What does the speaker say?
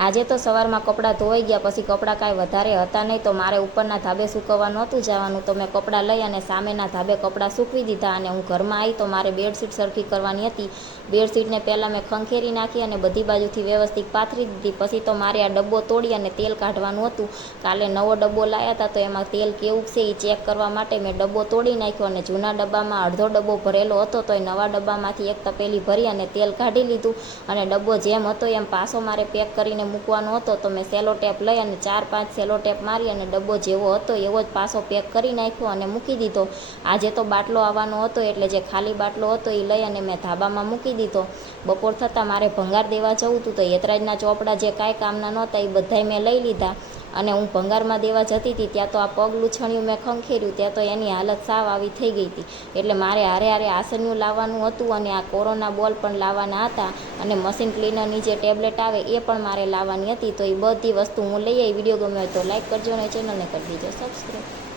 આજે તો સવારમાં કપડાં ધોવાઈ ગયા, પછી કપડાં કાંઈ વધારે હતા નહીં, તો મારે ઉપરના ધાબે સૂકવવા નહોતું જવાનું, તો મેં કપડાં લઈ અને સામેના ધાબે કપડાં સૂકવી દીધા. અને હું ઘરમાં આવી તો મારે બેડશીટ સરખી કરવાની હતી. બેડશીટને પહેલાં મેં ખંખેરી નાખી અને બધી બાજુથી વ્યવસ્થિત પાથરી દીધી. પછી તો મારે આ ડબ્બો તોડી અને તેલ કાઢવાનું હતું. કાલે નવો ડબ્બો લાવ્યા હતા, તો એમાં તેલ કેવું છે એ ચેક કરવા માટે મેં ડબ્બો તોડી નાખ્યો. અને જૂના ડબ્બામાં અડધો ડબ્બો ભરેલો હતો, તો એ નવા ડબ્બામાંથી એક તપેલી ભરી અને તેલ કાઢી લીધું. અને ડબ્બો જેમ હતો એમ પાછો મારે પેક કરીને મૂકવાનો હતો, તો મેં સેલો ટેપ લઈ અને 4-5 સેલો ટેપ મારી અને ડબ્બો જેવો હતો એવો જ પાછો પેક કરી નાખ્યો અને મૂકી દીધો. આજે તો બાટલો આવવાનો હતો, એટલે જે ખાલી બાટલો હતો એ લઈ અને મેં ધાબામાં મૂકી દીધો. બપોર થતાં મારે ભંગાર દેવા જવું હતું, તો યતરાજના ચોપડા જે કાંઈ કામના નહોતા એ બધાય મેં લઈ લીધા. અને હું ભંગારમાં દેવા જતી હતી ત્યાં તો આ પગ લૂછણિયું મેં ખંખેર્યું, ત્યાં તો એની હાલત સાવ આવી થઈ ગઈ હતી. એટલે મારે હારે આસનિયું લાવવાનું હતું અને આ કોરોના બોલ પણ લાવવાના હતા. અને મશીન ક્લીનરની જે ટેબ્લેટ આવે એ પણ મારે લાવવાની હતી. તો એ બધી વસ્તુ હું લઈ આવી. વિડીયો ગમ્યો હોય તો લાઈક કરજો અને ચેનલને કરી દેજો સબસ્ક્રાઈબ.